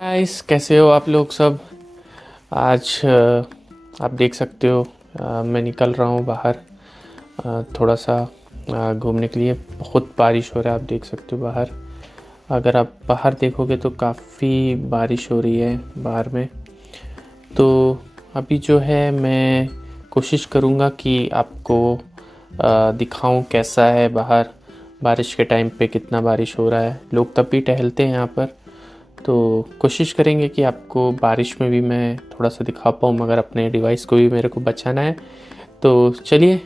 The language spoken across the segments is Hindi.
गाइस, कैसे हो आप लोग सब। आज आप देख सकते हो, मैं निकल रहा हूँ बाहर थोड़ा सा घूमने के लिए। बहुत बारिश हो रहा है, आप देख सकते हो बाहर। अगर आप बाहर देखोगे तो काफ़ी बारिश हो रही है बाहर में। तो अभी जो है मैं कोशिश करूँगा कि आपको दिखाऊं कैसा है बाहर बारिश के टाइम पे, कितना बारिश हो रहा है। लोग तब भी टहलते हैं यहाँ पर, तो कोशिश करेंगे कि आपको बारिश में भी मैं थोड़ा सा दिखा पाऊँ, मगर अपने डिवाइस को भी मेरे को बचाना है। तो चलिए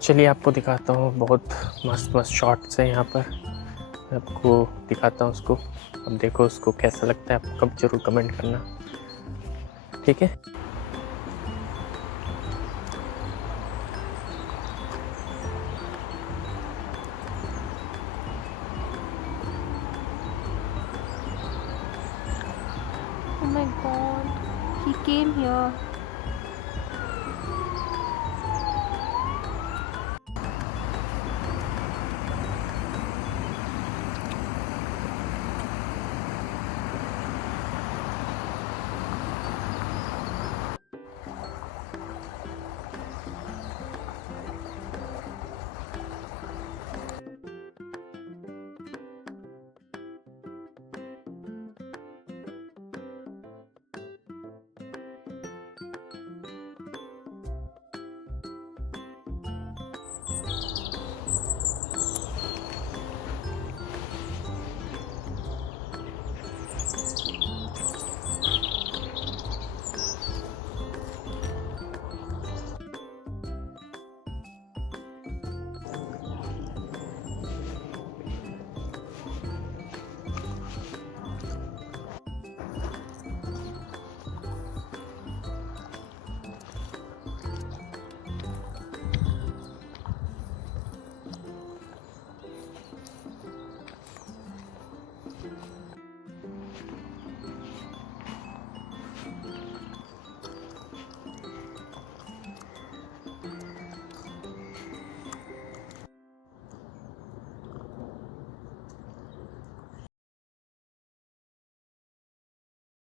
चलिए आपको दिखाता हूँ। बहुत मस्त मस्त शॉट्स हैं यहाँ पर, मैं आपको दिखाता हूँ उसको। अब देखो उसको कैसा लगता है, आप कब जरूर कमेंट करना, ठीक है। Oh my god, he came here.